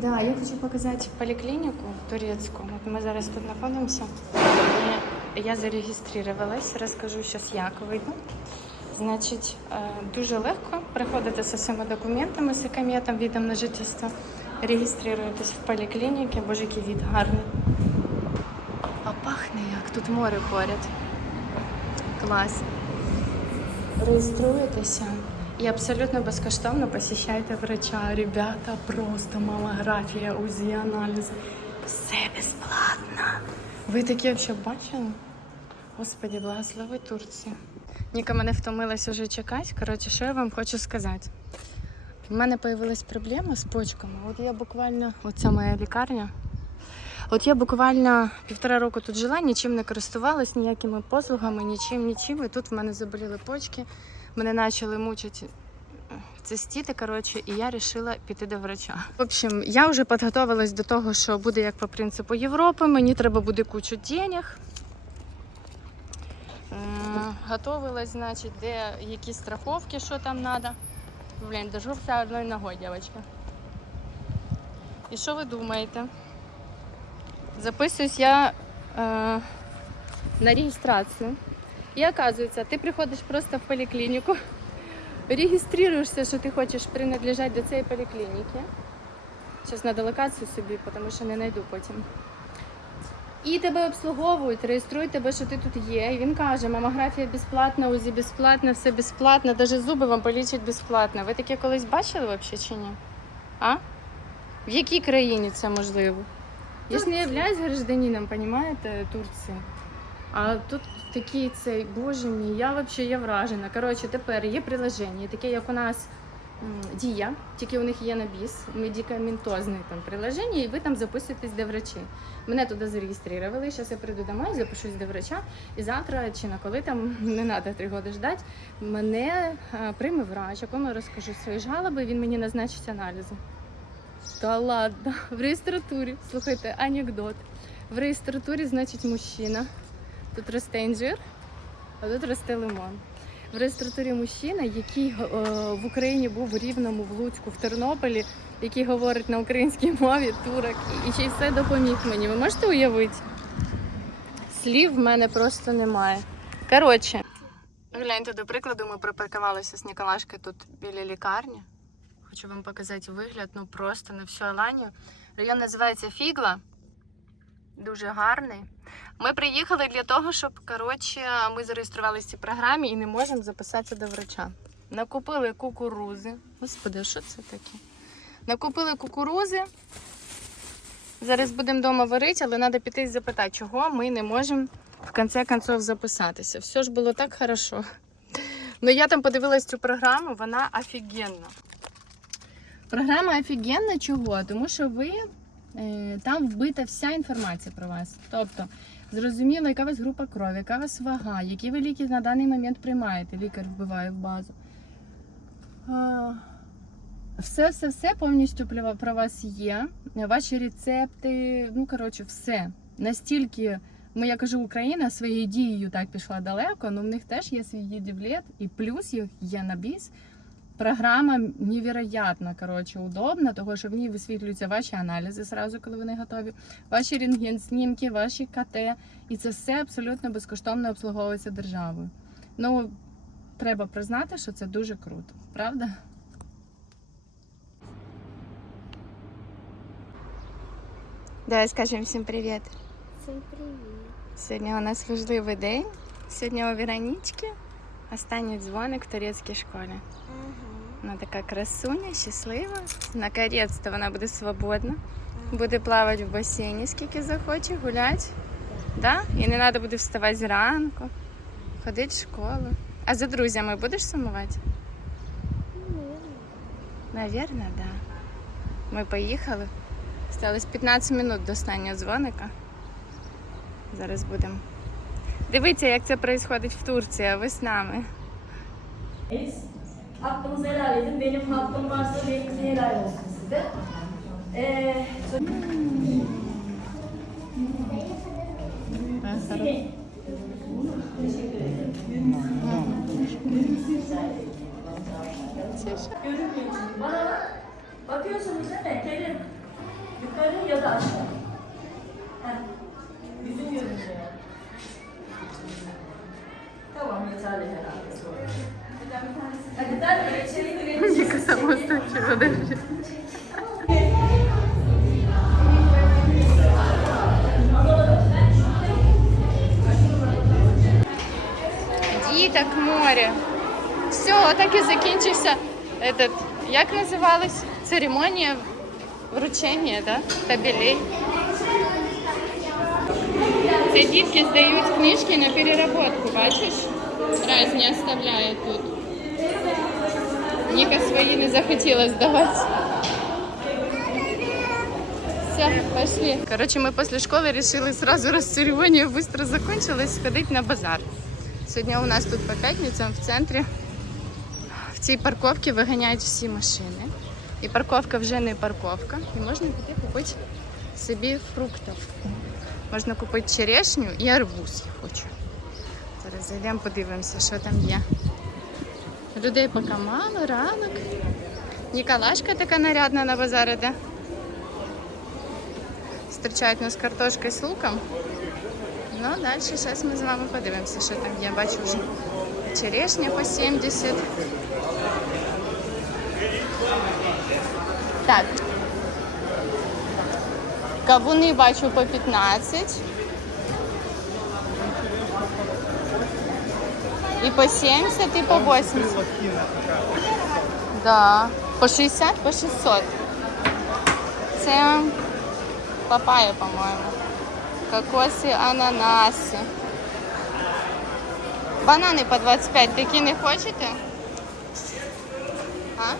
Да, я хочу показати поліклініку турецьку. От ми зараз тут знаходимося. Я зареєструвалась, розкажу зараз, як вийду. Значить, е, дуже легко приходите з усіма документами, з якими я там відом на жительство. Реєструєтесь в поліклініці, боже, який від гарний. А пахне як, тут море поряд. Клас. Реєструєтеся і абсолютно безкоштовно посещайте врача. Ребята, просто мамографія, УЗІ, аналізи. Все безплатно. Ви таке взагалі бачили? Господи, благослови Турцію. Ніка мене втомилася вже чекати. Коротше, що я вам хочу сказати? У мене з'явилась проблема з почками. От я буквально, оця моя лікарня. От я буквально півтора року тут жила, нічим не користувалась, ніякими послугами, нічим, нічим. І тут в мене заболіли почки, мене почали мучити е, цистіти, коротше, і я вирішила піти до врача. В общем, я вже підготувалась до того, що буде як по принципу Європи, мені треба буде кучу денег. Е, Готовилась, значить, де які страховки, що там треба. Блін, держу вся одною ногою, дівчатка. І що ви думаєте? Записуюсь я е, на реєстрацію. І оказується, ти приходиш просто в поліклініку, реєструєшся, що ти хочеш принадлежати до цієї поліклініки. Зараз треба локацію собі, тому що не знайду потім. І тебе обслуговують, реєструють тебе, що ти тут є. І він каже, мамографія безплатна, УЗІ безплатна, все безплатно, навіть зуби вам полічать безплатно. Ви таке колись бачили взагалі чи ні? А? В якій країні це можливо? Я ж не являюсь гражданином, понимаете, Турції. А тут такий цей, боже мій, я взагалі я вражена. Коротше, тепер є приложення, таке, як у нас дія, тільки у них є на біс, медикаментозне там приложення, і ви там записуєтесь до врачі. Мене туди зареєстрували. Зараз я прийду до домой, запишусь до врача, і завтра чи на коли там не треба три роки ждати, мене е, прийме врач, якому розкажу свої жалоби, він мені назначить аналізи. Та ладно, в реєстратурі. Слухайте, анекдот. В реєстратурі, значить, мужчина. Тут росте інжир, а тут росте лимон. В реєстратурі мужчина, який е, в Україні був в Рівному, в Луцьку, в Тернополі, який говорить на українській мові турок, і ще й все допоміг мені. Ви можете уявити? Слів в мене просто немає. Коротше, гляньте, до прикладу, ми припаркувалися з Ніколашкою тут біля лікарні. Хочу вам показати вигляд, ну просто на всю Аланію. Район називається Фігла. Дуже гарний. Ми приїхали для того, щоб коротше, ми зареєструвалися в цій програмі і не можемо записатися до врача. Накупили кукурузи. Господи, що це таке? Накупили кукурузи. Зараз будемо вдома варити, але треба піти і запитати, чого ми не можемо в кінці кінців записатися. Все ж було так хорошо. Ну я там подивилась цю програму, вона офігенна. Програма офігенна чого? Тому що ви там вбита вся інформація про вас. Тобто, зрозуміло, яка у вас група крові, яка у вас вага, які ви ліки на даний момент приймаєте. Лікар вбиває в базу. Все, все, все повністю про- вас є. Ваші рецепти, ну коротше, все. Настільки, ну я кажу, Україна своєю дією так пішла далеко, але в них теж є свій єдівлет, і плюс їх є на біс. Програма невероятно коротше, удобна, тому що в ній висвітлюються ваші аналізи зразу, коли вони готові, ваші рентген-знімки, ваші КТ. І це все абсолютно безкоштовно обслуговується державою. Ну, треба признати, що це дуже круто, правда? Давай скажемо всім привіт. Всім привіт. Сьогодні у нас важливий день. Сьогодні у Веронічки останній дзвоник в турецькій школі. Ага. Вона така красуня, щаслива. Наконець-то вона буде свободна. Буде плавати в басейні, скільки захоче, гуляти. Да? І не треба буде вставати зранку, ходити в школу. А за друзями будеш сумувати? Навірно, так. Да. Ми поїхали. Сталося 15 минут до останнього дзвоника. Зараз будемо. Дивіться, як це відбувається в Турції, а ви з нами. Hakkınızı helal edin. Benim hakkım varsa benimkisi helal olsun size. Ee, Silin. Görünmüyor çünkü. Bana bak. Bakıyorsunuz değil mi? Gelin. ya da aşağı. Держи. Діток море. Все, так і закінчився этот, як називалась церемонія вручення, да? табелей. Це дітки здають книжки на переработку, бачиш? Разні оставляють тут. Ніка свої не захотіла здавати. Все, пошли. Короче, мы после школы решили сразу, раз церемония быстро закончилась, сходить на базар. Сьогодні у нас тут по п'ятницям в центрі в цій парковці виганяють всі машини. І парковка вже не парковка. І можна піти купити собі фруктів. Можна купити черешню і арбуз я хочу. Зараз зайдемо, подивимося, що там є. Людей поки мало, ранок. Ніколашка така нарядна на базар іде. Зустрічають нас картошкою з луком. Ну, далі зараз ми з вами подивимося, що там є. Бачу вже черешня по 70. Так. Кавуни бачу по 15. І по 70, і по 80. Да. По 60, по 600. Це папайя, по-моєму. Кокоси, ананаси. Банани по 25. Такі не хочете? А?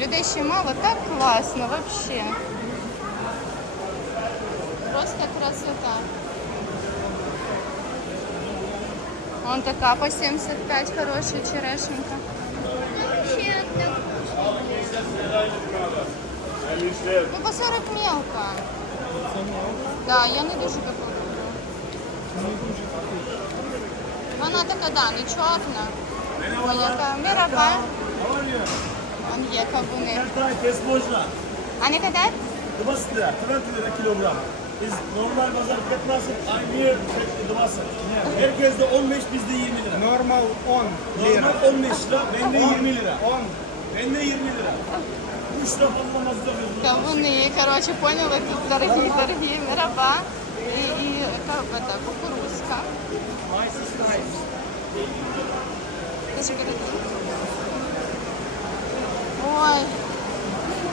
Людей ще мало, так класно, вообще. Просто красота. Вон така по 75 хороша черешенка. Ну, по 40 мелко. Да, я не дуже таку люблю. Вона така, да, не чорна. Яка мірова. Вон є boşna. А не каде? 20 lira, 20 lira kilogram. Biz normal pazar fiyatı aynı yer dıvası. Herkeste 15, bizde 20 lira. Normal 10 lira. Normal 15 lira, bende 20 lira. 10. Bende 20 lira. 3 lira fazla mazda veriyorum. Кавуни, коротше, поняли, тут дорогі, дорогі мірова. І, і яка это, кукурузка. Дуже круто. Ой.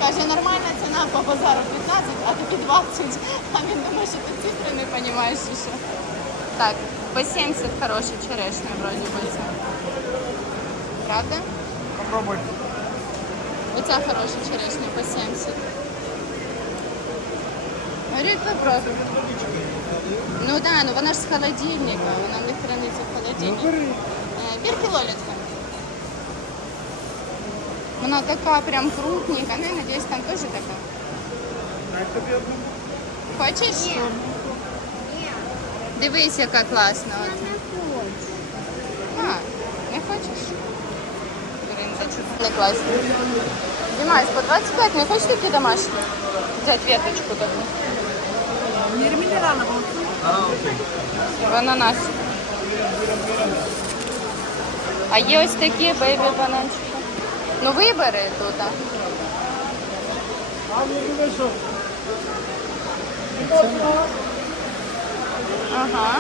Каже, нормальна ціна по базару 15, а тобі 20. А він думає, що ти цифри не розумієш чи що. Так, по 70 хороша черешня вроді би це. Правда? Попробуй. Оця хороша черешня по 70. Говорить, попробуй. Ну да, ну вона ж з холодильника, вона не храниться в холодильнику. Е, Пів кіло літка. Вона така прям крупненька, ну я надіюсь, там теж така. Дай тобі одну. Хочеш? Ні. Дивись, яка класна. От. А, не хочеш? Блін, це чуть не класно. Дімась, по 25 не хочеш такі домашні? Взяти веточку таку. 20 lira mı bu? В ананасі. А є ось такі бейбі бананчики. Ну вибери тут. а. Abi 25 lira. Ага.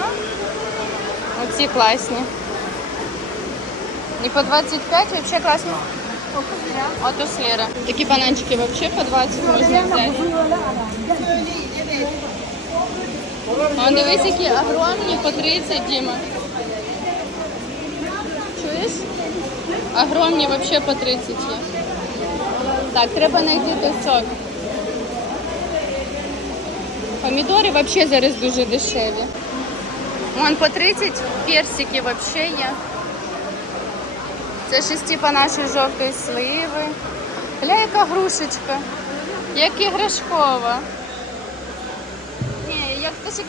Оці класні. І по 25 взагалі класні. От у сліра. Такі бананчики взагалі по 20 можна взяти. А дивись, які огромні по 30, Діма. Огромні взагалі по 30 є. Так, треба знайти той сок. Помідори взагалі зараз дуже дешеві. Вон по 30 персики взагалі є. Це щось типа нашої жовтої сливи. Гля, яка грушечка. Як іграшкова. Ні, як то ще.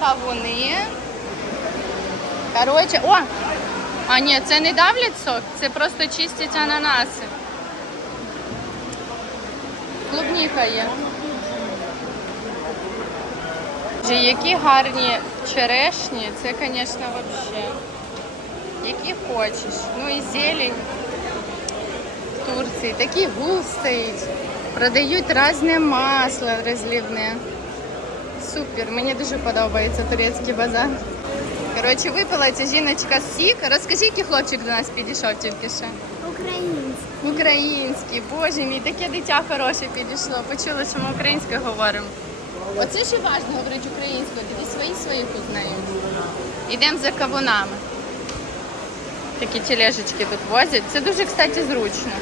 Кавуни. Коротше, о! А ні, це не давлять сок, це просто чистять ананаси. Клубніка є. Які гарні черешні, це, звісно, взагалі. Які хочеш. Ну і зелень в Турції. Такий гул стоїть. Продають різне масло розливне. Супер, мені дуже подобається турецький базар. Коротше, випила ця жіночка сік. Розкажи, який хлопчик до нас підійшов тільки що. Український. Український, боже мій, таке дитя хороше підійшло. Почули, що ми українською говоримо. Оце і важливо говорити українською, тоді свої своїх узнають. Йдемо за кавунами. Такі тележечки тут возять. Це дуже, кстати, зручно.